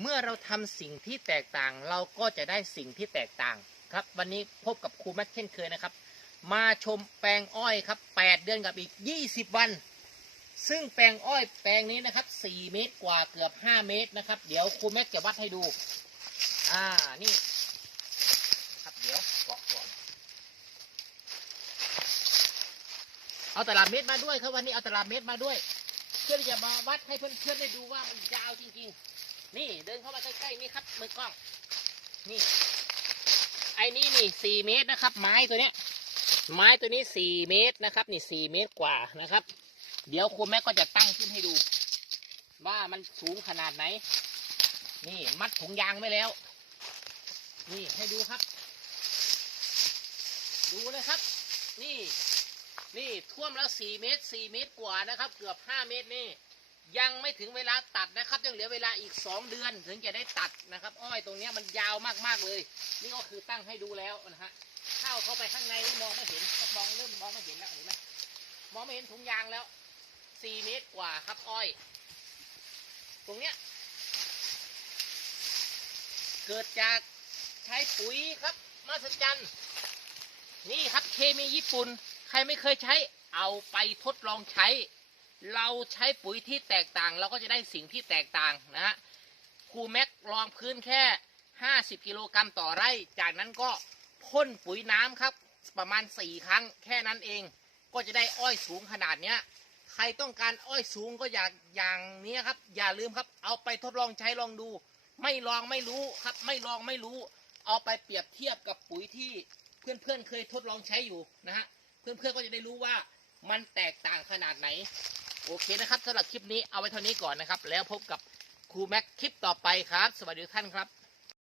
เมื่อเราทำสิ่งที่แตกต่าง เราก็จะได้สิ่งที่แตกต่างครับ วันนี้พบกับครูแม็กเช่นเคยนะครับ มาชมแปลงอ้อยครับ 8 เดือนกับอีก 20 วัน ซึ่งแปลงอ้อยแปลงนี้นะครับ 4 เมตรกว่าเกือบ 5 เมตรนะครับ เดี๋ยวครูแม็กจะวัดให้ดู อ่านี่ครับเดี๋ยวเกาะก่อนเอาตลับเมตรมาด้วยครับวันนี้เอาตลับเมตรมาด้วย เพื่อที่จะมาวัดให้เพื่อนๆได้ดูว่ามันยาวจริง ๆ นี่เดินเข้ามาใกล้ๆนี่ครับมือกล้อง นี่ ไอ้นี่นี่สี่เมตรนะครับ ไม้ตัวเนี้ย ไม้ตัวนี้สี่เมตรนะครับ นี่สี่เมตรกว่านะครับ เดี๋ยวครูแม่ก็จะตั้งขึ้นให้ดู ว่ามันสูงขนาดไหน นี่มัดถุงยางไว้แล้ว นี่ให้ดูครับ ดูเลยครับ นี่ นี่ท่วมแล้วสี่เมตรสี่เมตรกว่านะครับ เกือบห้าเมตรนี่ ยังไม่ถึงเวลาตัดนะครับ ยังเหลือเวลาอีกสองเดือนถึงจะได้ตัดนะครับ อ้อยตรงนี้มันยาวมากๆเลย นี่ก็คือตั้งให้ดูแล้วนะฮะเข้าเข้าไปข้างในนี่มองไม่เห็นมองเริ่มมองไม่เห็นแล้วเห็นไหมมองไม่เห็นถุงยางแล้วสี่เมตรกว่าครับอ้อย ตรงเนี้ยเกิดจากใช้ปุ๋ยครับมาสจันนี่ครับเคมีญี่ปุ่น ใครไม่เคยใช้เอาไปทดลองใช้ เราใช้ปุ๋ยที่แตกต่าง เราก็จะได้สิ่งที่แตกต่างนะฮะครูแม็กลองพื้นแค่ 50 กิโลกรัมต่อไร่ จากนั้นก็พ่นปุ๋ยน้ำครับประมาณ 4 ครั้งแค่นั้นเองก็จะได้อ้อยสูงขนาดเนี้ยใครต้องการอ้อยสูงก็อยากอย่างนี้ครับ อย่าลืมครับ เอาไปทดลองใช้ลองดู ไม่ลองไม่รู้ครับ ไม่ลองไม่รู้ เอาไปเปรียบเทียบกับปุ๋ยที่เพื่อนๆเคยทดลองใช้อยู่นะฮะเพื่อนๆก็จะได้รู้ว่ามันแตกต่างขนาดไหน โอเคนะครับสำหรับคลิปนี้เอาไว้เท่านี้ก่อนนะครับ แล้วพบกับครูแม็กคลิปต่อไปครับ สวัสดีท่านครับ